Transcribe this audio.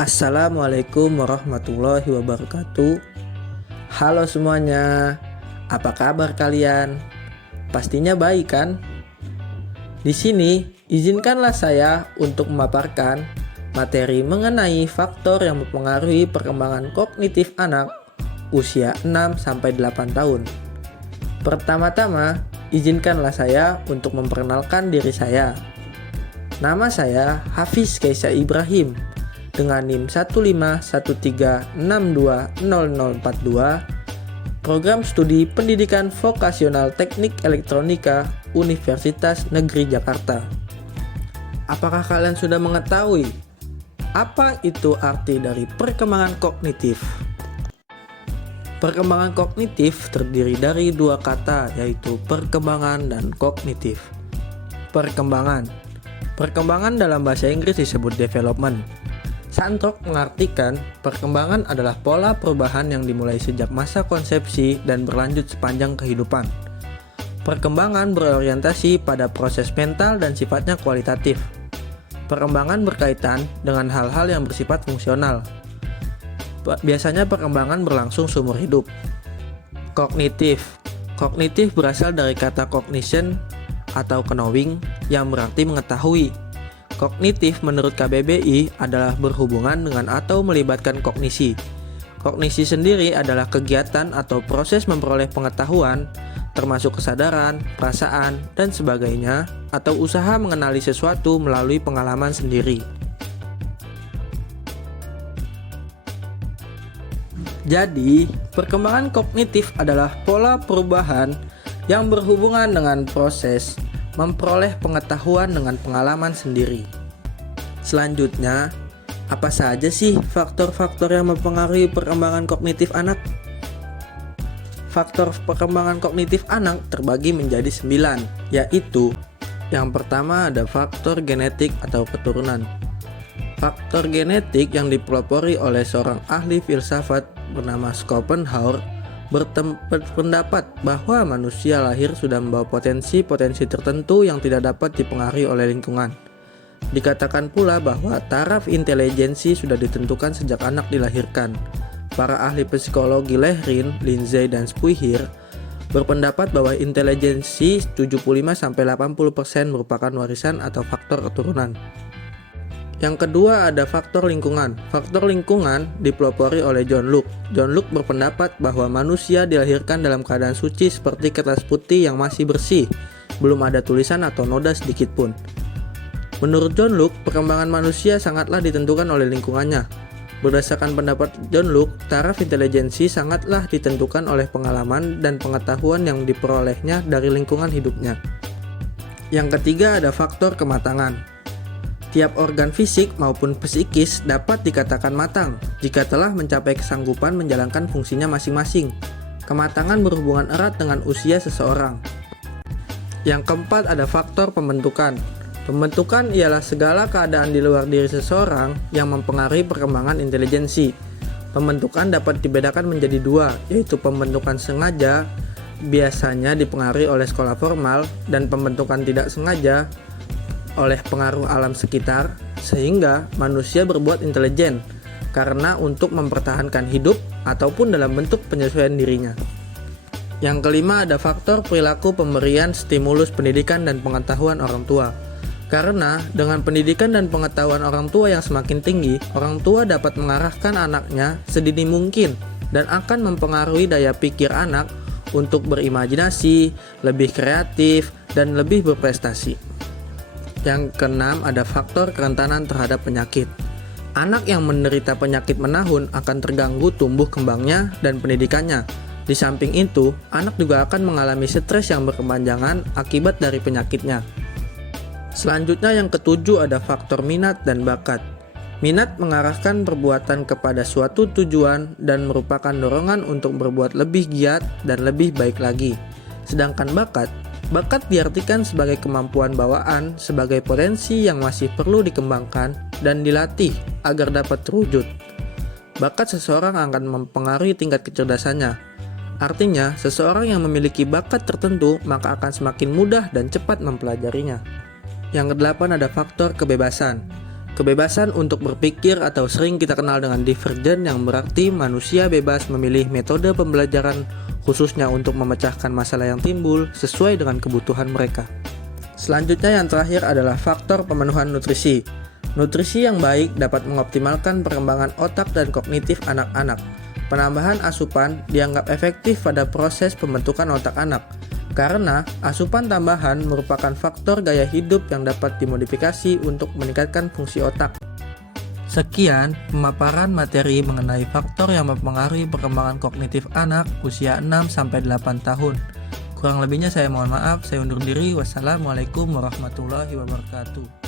Assalamualaikum warahmatullahi wabarakatuh. Halo semuanya, apa kabar kalian? Pastinya baik kan? Di sini, izinkanlah saya untuk memaparkan materi mengenai faktor yang mempengaruhi perkembangan kognitif anak usia 6-8 tahun. Pertama-tama, izinkanlah saya untuk memperkenalkan diri saya. Nama saya Hafiz Kaisa Ibrahim dengan NIM 15136200042, program studi pendidikan vokasional teknik elektronika Universitas Negeri Jakarta. Apakah kalian sudah mengetahui apa itu arti dari perkembangan kognitif? Perkembangan kognitif terdiri dari dua kata, yaitu perkembangan dan kognitif. Perkembangan dalam bahasa Inggris disebut development. Santok mengartikan perkembangan adalah pola perubahan yang dimulai sejak masa konsepsi dan berlanjut sepanjang kehidupan. Perkembangan berorientasi pada proses mental dan sifatnya kualitatif. Perkembangan berkaitan dengan hal-hal yang bersifat fungsional. Biasanya perkembangan berlangsung seumur hidup. Kognitif berasal dari kata cognition atau knowing yang berarti mengetahui. Kognitif menurut KBBI adalah berhubungan dengan atau melibatkan kognisi. Kognisi sendiri adalah kegiatan atau proses memperoleh pengetahuan, termasuk kesadaran, perasaan, dan sebagainya, atau usaha mengenali sesuatu melalui pengalaman sendiri. Jadi, perkembangan kognitif adalah pola perubahan yang berhubungan dengan proses memperoleh pengetahuan dengan pengalaman sendiri. Selanjutnya, apa saja sih faktor-faktor yang mempengaruhi perkembangan kognitif anak? Faktor perkembangan kognitif anak terbagi menjadi 9, yaitu yang pertama ada faktor genetik atau keturunan. Faktor genetik yang dipelopori oleh seorang ahli filsafat bernama Schopenhauer berpendapat bahwa manusia lahir sudah membawa potensi-potensi tertentu yang tidak dapat dipengaruhi oleh lingkungan. Dikatakan pula bahwa taraf intelijensi sudah ditentukan sejak anak dilahirkan. Para ahli psikologi Lehrin, Lindsay, dan Spuyer berpendapat bahwa intelijensi 75-80% merupakan warisan atau faktor keturunan. Yang kedua ada faktor lingkungan. Faktor lingkungan dipelopori oleh John Locke. John Locke berpendapat bahwa manusia dilahirkan dalam keadaan suci seperti kertas putih yang masih bersih, belum ada tulisan atau noda sedikit pun. Menurut John Locke, perkembangan manusia sangatlah ditentukan oleh lingkungannya. Berdasarkan pendapat John Locke, taraf intelijensi sangatlah ditentukan oleh pengalaman dan pengetahuan yang diperolehnya dari lingkungan hidupnya. Yang ketiga ada faktor kematangan. Tiap organ fisik maupun psikis dapat dikatakan matang jika telah mencapai kesanggupan menjalankan fungsinya masing-masing. Kematangan berhubungan erat dengan usia seseorang. Yang keempat ada faktor pembentukan. Pembentukan ialah segala keadaan di luar diri seseorang yang mempengaruhi perkembangan intelijensi. Pembentukan dapat dibedakan menjadi dua, yaitu pembentukan sengaja, biasanya dipengaruhi oleh sekolah formal, dan pembentukan tidak sengaja oleh pengaruh alam sekitar, sehingga manusia berbuat intelijen karena untuk mempertahankan hidup ataupun dalam bentuk penyesuaian dirinya. Yang kelima ada faktor perilaku pemberian stimulus pendidikan dan pengetahuan orang tua. Karena dengan pendidikan dan pengetahuan orang tua yang semakin tinggi, orang tua dapat mengarahkan anaknya sedini mungkin dan akan mempengaruhi daya pikir anak untuk berimajinasi, lebih kreatif, dan lebih berprestasi. Yang keenam ada faktor kerentanan terhadap penyakit. Anak yang menderita penyakit menahun akan terganggu tumbuh kembangnya dan pendidikannya. Di samping itu, anak juga akan mengalami stres yang berkepanjangan akibat dari penyakitnya. Selanjutnya yang ketujuh ada faktor minat dan bakat. Minat mengarahkan perbuatan kepada suatu tujuan dan merupakan dorongan untuk berbuat lebih giat dan lebih baik lagi. Sedangkan bakat diartikan sebagai kemampuan bawaan, sebagai potensi yang masih perlu dikembangkan dan dilatih agar dapat terwujud. Bakat seseorang akan mempengaruhi tingkat kecerdasannya. Artinya, seseorang yang memiliki bakat tertentu maka akan semakin mudah dan cepat mempelajarinya. Yang kedelapan ada faktor kebebasan. Kebebasan untuk berpikir atau sering kita kenal dengan divergen, yang berarti manusia bebas memilih metode pembelajaran khususnya untuk memecahkan masalah yang timbul sesuai dengan kebutuhan mereka. Selanjutnya yang terakhir adalah faktor pemenuhan nutrisi. Nutrisi yang baik dapat mengoptimalkan perkembangan otak dan kognitif anak-anak. Penambahan asupan dianggap efektif pada proses pembentukan otak anak, karena asupan tambahan merupakan faktor gaya hidup yang dapat dimodifikasi untuk meningkatkan fungsi otak. Sekian pemaparan materi mengenai faktor yang mempengaruhi perkembangan kognitif anak usia 6-8 tahun. Kurang lebihnya saya mohon maaf, saya undur diri. Wassalamualaikum warahmatullahi wabarakatuh.